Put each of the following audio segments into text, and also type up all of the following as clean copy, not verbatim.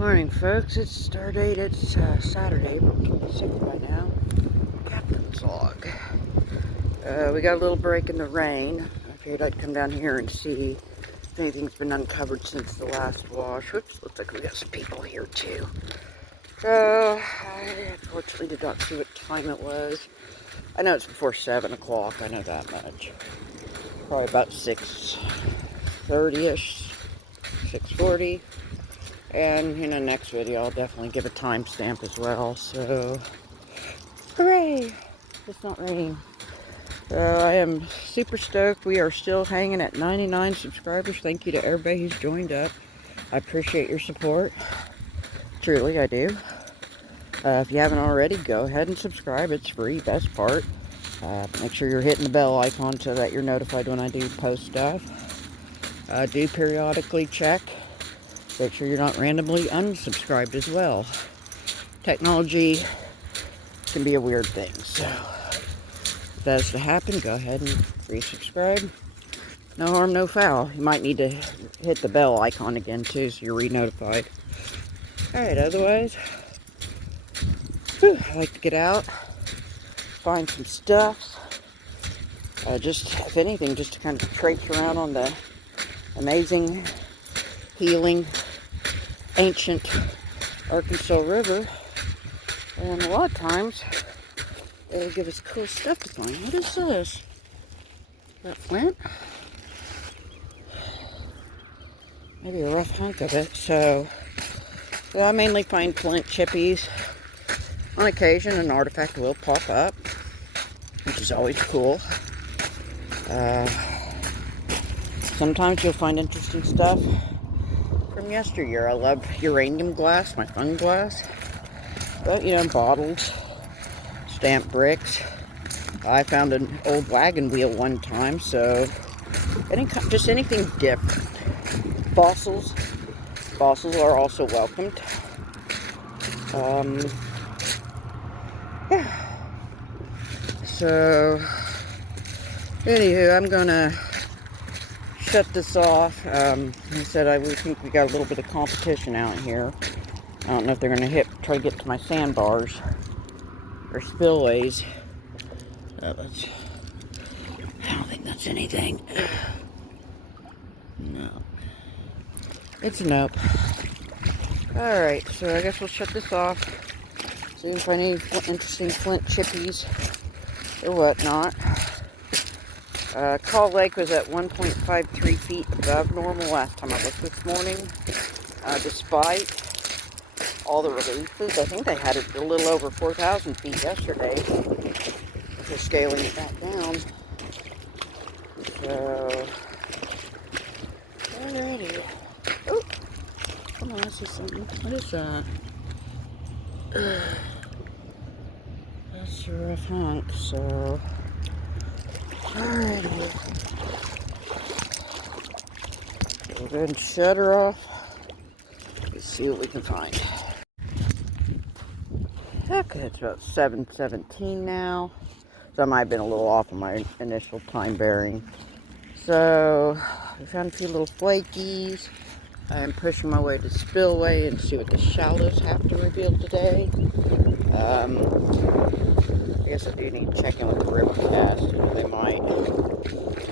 Morning, folks. It's Stardate. It's Saturday, April 26th by now. Captain's log. We got a little break in the rain. I figured I'd come down here and see if anything's been uncovered since the last wash. Whoops, looks like we got some people here too. So, I unfortunately did not see what time it was. I know it's before 7 o'clock. I know that much. Probably about 6:30-ish, 6:40. And in the next video, I'll definitely give a timestamp as well. So, hooray! It's not raining. So, I am super stoked. We are still hanging at 99 subscribers. Thank you to everybody who's joined up. I appreciate your support. Truly, I do. If you haven't already, go ahead and subscribe. It's free, best part. Make sure you're hitting the bell icon so that you're notified when I do post stuff. Do periodically check. Make sure you're not randomly unsubscribed as well. Technology can be a weird thing, so if that's to happen, go ahead and resubscribe. No harm, no foul. You might need to hit the bell icon again too, so you're re-notified. Alright, otherwise, I like to get out, find some stuff. Just, if anything, just to kind of traipse around on the amazing, healing, ancient Arkansas River, and a lot of times it'll give us cool stuff to find. What is this? Is that flint? Maybe a rough hunk of it. So I mainly find flint chippies. On occasion, an artifact will pop up, which is always cool. Sometimes you'll find interesting stuff from yesteryear. I love uranium glass, my fun glass. But, bottles, stamped bricks. I found an old wagon wheel one time, so just anything different. Fossils are also welcomed. Yeah. So, anywho, I'm gonna shut this off. I said we think we got a little bit of competition out here. I don't know if they're gonna try to get to my sandbars or spillways. I don't think that's anything. No. It's a nope. Alright, so I guess we'll shut this off. See if I need interesting flint chippies or whatnot. Call Lake was at 1.53 feet above normal last time I looked this morning. Despite all the releases, I think they had it a little over 4,000 feet yesterday. They're scaling it back down. So, alrighty. Oh, come on, I see something. What is that? That's a rough hunk, so. Alrighty. We'll go ahead and shut her off. Let's see what we can find. Okay, it's about 7:17 now. So I might have been a little off on my initial time bearing. So, we found a few little flakies. I'm pushing my way to Spillway and see what the shallows have to reveal today. I guess I do need to check in with the river cast. They might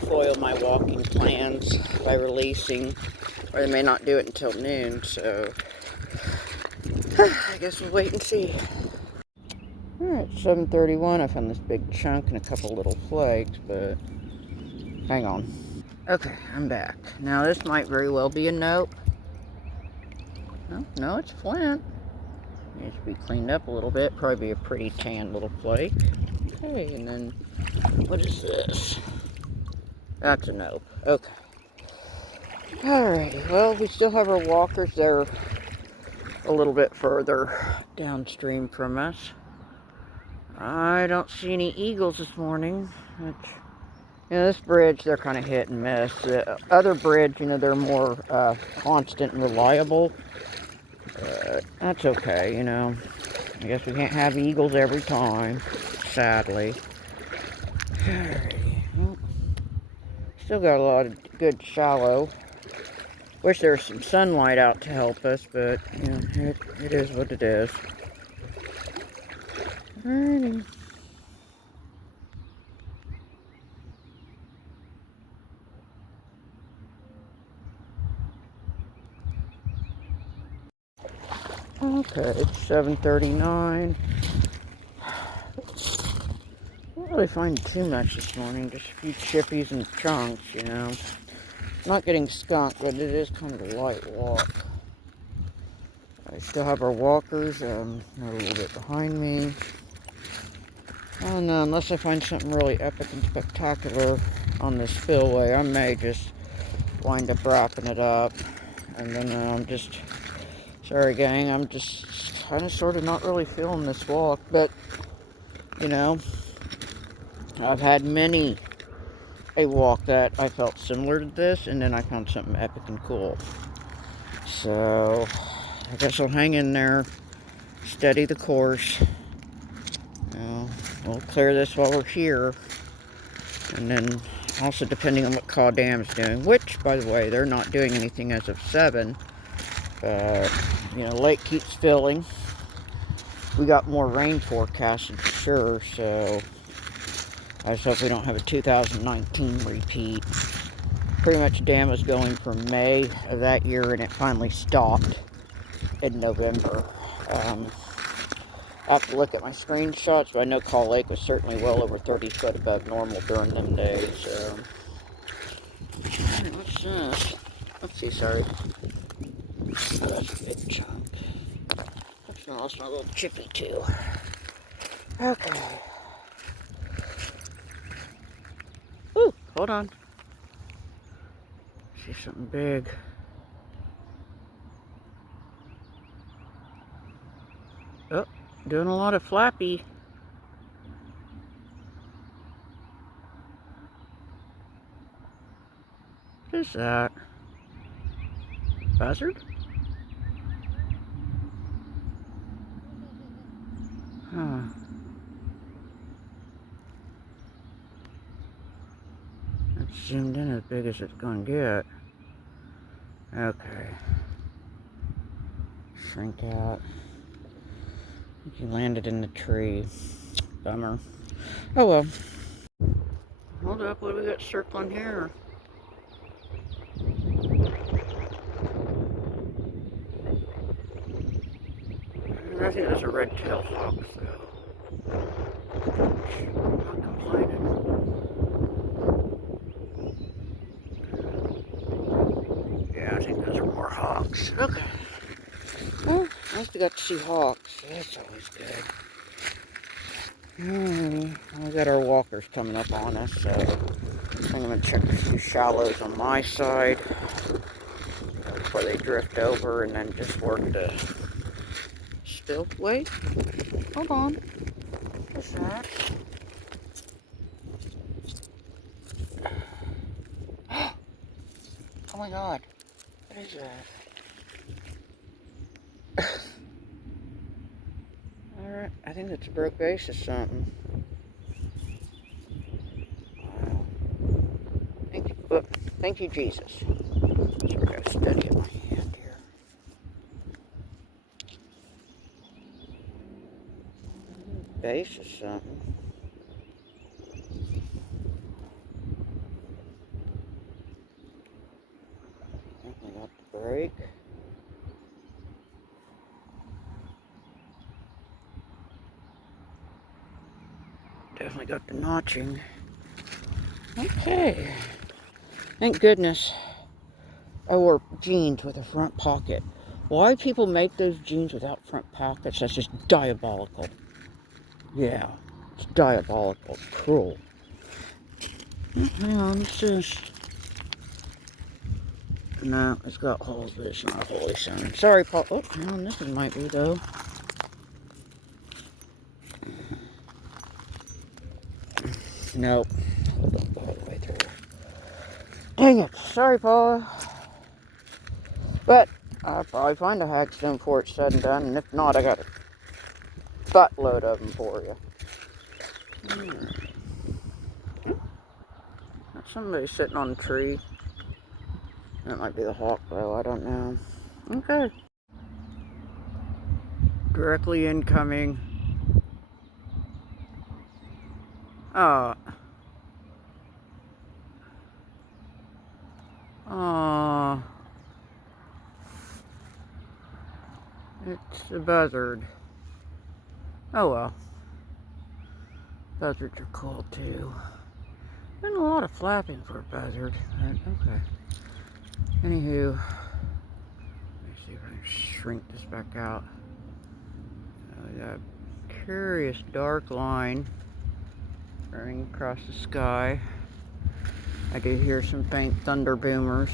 foil my walking plans by releasing, or they may not do it until noon, so I guess we'll wait and see. Alright, 7:31. I found this big chunk and a couple little flakes, but hang on. Okay, I'm back. Now this might very well be a nope. No, it's flint. Needs to be cleaned up a little bit. Probably be a pretty tan little flake. Okay, and then what is this? That's a nope. Okay. Alrighty, well, we still have our walkers. They're a little bit further downstream from us. I don't see any eagles this morning. Which, this bridge, they're kind of hit and miss. The other bridge, they're more constant and reliable. That's okay, I guess we can't have eagles every time, sadly. Alrighty. Well, still got a lot of good shallow. Wish there was some sunlight out to help us, but you know, it is what it is. Alrighty. Okay, it's 7:39. Not really finding too much this morning, just a few chippies and chunks, you know. Not getting skunked, but it is kind of a light walk. I still have our walkers, they're a little bit behind me. And unless I find something really epic and spectacular on this spillway, I may just wind up wrapping it up. And then I'm just, sorry gang, I'm just kind of sort of not really feeling this walk, but, you know, I've had many a walk that I felt similar to this, and then I found something epic and cool. So, I guess I'll hang in there, steady the course. You know, we'll clear this while we're here. And then, also depending on what Caw Dam's doing, which, by the way, they're not doing anything as of 7. But, you know, lake keeps filling. We got more rain forecasted for sure, so I just hope we don't have a 2019 repeat. Pretty much dam was going for May of that year, and it finally stopped in November. I'll have to look at my screenshots, but I know Caw Lake was certainly well over 30 foot above normal during them days. So, what's this? Let's see, sorry. Oh, that's a big chunk. That's my little chippy too. Okay. Ooh, hold on. See something big. Oh, doing a lot of flappy. What is that? Buzzard? Huh. It's zoomed in as big as it's gonna get. Okay. Shrink out. I think he landed in the tree. Bummer. Oh well. Hold up, what do we got circling here? I think there's a red-tailed fox, though. I'm not complaining. Yeah, I think those are more hawks. Okay. Well, at least we got to see hawks. That's always good. We got our walkers coming up on us, so I think I'm going to check a few shallows on my side before they drift over, and then just work the still. Wait, hold on. What's that? Oh my god, what is that? Alright, I think it's a broke base or something. Wow. Thank you, thank you, Jesus. Sorry, I gotta steady at my hand here. Base or something. Definitely got the break. Definitely got the notching. Okay. Thank goodness I wore jeans with a front pocket. Why people make those jeans without front pockets, that's just diabolical. Yeah, it's diabolical. It's cruel. Hang on, what's this? No, it's got holes, but it's not a holy sign. Sorry, Paul. Oh, hang on, this one might be, though. Nope. Hold on, all the way through. Dang it. Sorry, Paul. But I'll probably find a hagstone before it's said and done, and if not, I got a buttload of them for you. That's somebody sitting on a tree. That might be the hawk, though. I don't know. Okay. Directly incoming. Oh. Oh. It's a buzzard. Oh well. Buzzards are cool too. Been a lot of flapping for a buzzard. Okay. Anywho, let me see if I can shrink this back out. That curious dark line running across the sky. I do hear some faint thunder boomers.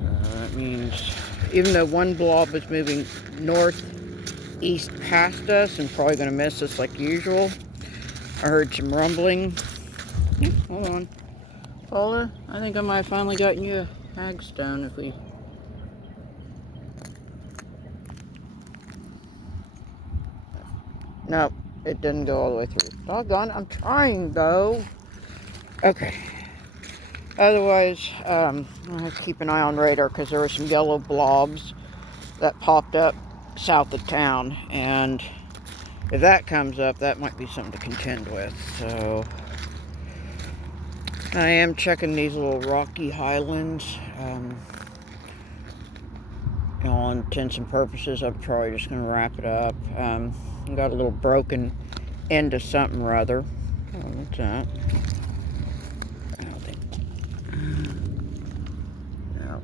That means even though one blob is moving northeast past us and probably going to miss us like usual, I heard some rumbling. Hold on. Paula, I think I might have finally gotten you a hagstone if we... No, it didn't go all the way through. Doggone, I'm trying though. Okay. Otherwise, I have to keep an eye on radar because there were some yellow blobs that popped up south of town, and if that comes up, that might be something to contend with. So I am checking these little rocky highlands. You know, all intents and purposes, I'm probably just going to wrap it up. Got a little broken end of something or other. Oh, what's that? No.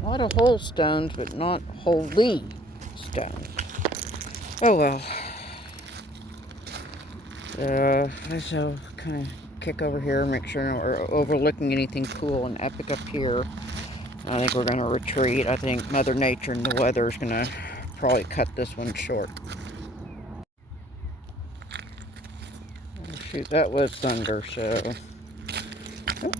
A lot of whole stones, but not wholly stones. Oh well. I shall kind of kick over here, make sure we're overlooking anything cool and epic up here. I think we're going to retreat. I think Mother Nature and the weather is going to probably cut this one short. Oh, shoot, that was thunder, so... Oh.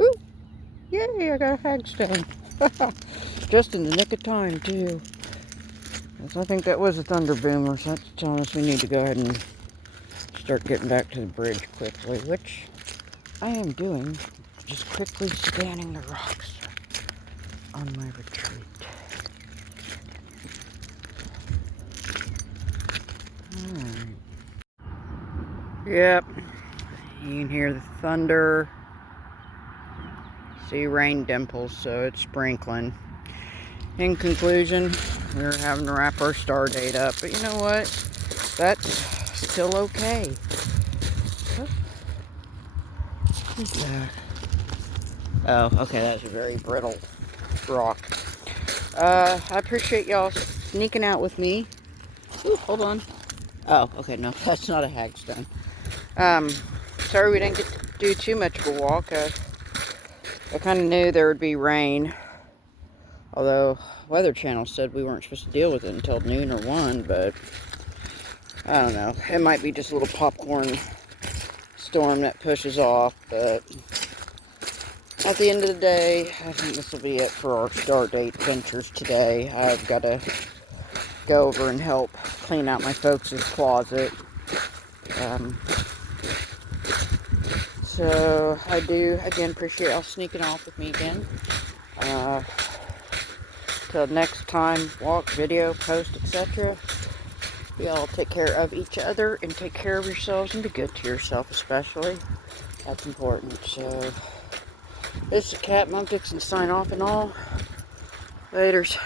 Ooh! Yay, I got a hagstone. Just in the nick of time, too. I think that was a thunder boomer, so that's telling us we need to go ahead and start getting back to the bridge quickly, which I am doing, just quickly scanning the rocks on my retreat. Alright. Yep, you can hear the thunder, see rain dimples, so it's sprinkling. In conclusion, we're having to wrap our Stardate up, but you know what? That's still okay. Who's that? Oh, okay, that's a very brittle rock. I appreciate y'all sneaking out with me. Ooh, hold on. Oh, okay, no, that's not a hagstone. Sorry we didn't get to do too much of a walk. I kind of knew there would be rain. Although, Weather Channel said we weren't supposed to deal with it until noon or 1, but I don't know. It might be just a little popcorn storm that pushes off, but at the end of the day, I think this will be it for our Stardate ventures today. I've got to go over and help clean out my folks' closet. So, I do, again, appreciate y'all sneaking off with me again. Till next time, walk, video, post, etc. We all take care of each other and take care of yourselves and be good to yourself especially. That's important. So, this is Cat Mom Dixon sign off and all. Laters.